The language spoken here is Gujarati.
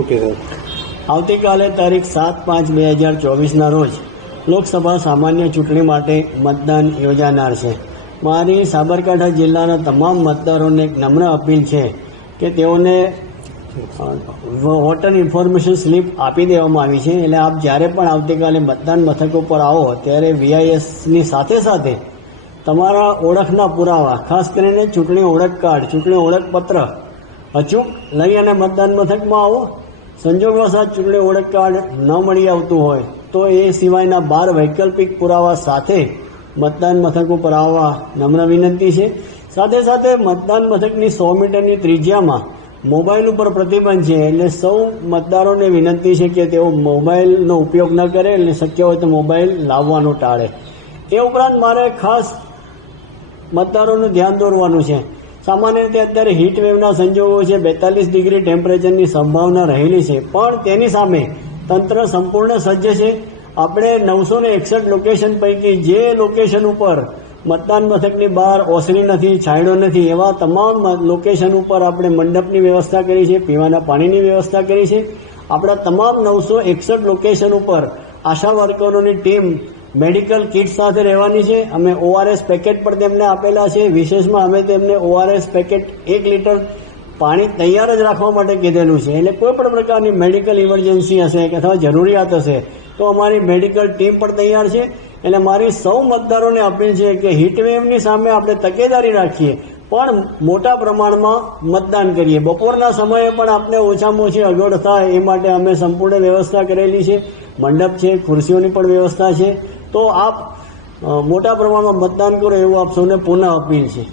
ઓકે સર આવતીકાલે તારીખ સાત પાંચ બે હજાર ચોવીસના રોજ લોકસભા સામાન્ય ચૂંટણી માટે મતદાન યોજાનાર છે. મારી સાબરકાંઠા જિલ્લાના તમામ મતદારોને એક નમ્ર અપીલ છે કે તેઓને વોટર ઇન્ફોર્મેશન સ્લીપ આપી દેવામાં આવી છે. એટલે આપ જ્યારે પણ આવતીકાલે મતદાન મથકો પર આવો, ત્યારે વીઆઈએસની સાથે સાથે તમારા ઓળખના પુરાવા, ખાસ કરીને ચૂંટણી ઓળખ કાર્ડ, ચૂંટણી ઓળખપત્ર, અચૂક લઈ અને મતદાન મથકમાં આવો. સંજોગવશાત ચૂંટણી ઓળખ કાર્ડ ન મળી આવતું હોય, તો એ સિવાયના બાર વૈકલ્પિક પુરાવા સાથે મતદાન મથક ઉપર આવવા નમ્ર વિનંતી છે. સાથે સાથે મતદાન મથકની સો મીટરની ત્રિજ્યામાં મોબાઈલ ઉપર પ્રતિબંધ છે, એટલે સૌ મતદારોને વિનંતી છે કે તેઓ મોબાઈલનો ઉપયોગ ન કરે, એટલે શક્ય હોય તો મોબાઈલ લાવવાનું ટાળે. એ ઉપરાંત મારે ખાસ મતદારોનું ધ્યાન દોરવાનું છે. સામાન્ય રીતે અત્યારે હીટ વેવના સંજોગો છે, બેતાલીસ ડિગ્રી ટેમ્પરેચરની સંભાવના રહેલી છે. પણ તેની સામે તંત્ર સંપૂર્ણ સજ્જ છે. આપણે નવસો ને એકસઠ લોકેશન પૈકી જે લોકેશન ઉપર મતદાન મથકની બહાર ઓસરી નથી, છાંયડો નથી, એવા તમામ લોકેશન ઉપર આપણે મંડપની વ્યવસ્થા કરી છે, પીવાના પાણીની વ્યવસ્થા કરી છે. આપણા તમામ નવસો એકસઠ લોકેશન ઉપર આશા વર્કરોની ટીમ મેડિકલ કિટ સાથે રહેવાની છે. અમે ઓઆરએસ પેકેટ પણ તેમને આપેલા છે. વિશેષમાં અમે તેમને ઓઆરએસ પેકેટ એક લીટર પાણી તૈયાર જ રાખવા માટે કીધેલું છે. એટલે કોઈ પણ પ્રકારની મેડિકલ ઇમરજન્સી હશે કે અથવા જરૂરિયાત હશે, તો અમારી મેડિકલ ટીમ પણ તૈયાર છે. એટલે મારી સૌ મતદારોને અપીલ છે કે હીટવેવની સામે આપણે તકેદારી રાખીએ, પણ મોટા પ્રમાણમાં મતદાન કરીએ. બપોરના સમયે પણ આપણે ઓછામાં ઓછી અગવડ થાય એ માટે અમે સંપૂર્ણ વ્યવસ્થા કરેલી છે. મંડપ છે, ખુરશીઓની પણ વ્યવસ્થા છે. તો આપ મોટા પ્રમાણમાં મતદાન કરો એવું આપ સૌને પુનઃ અપીલ છે.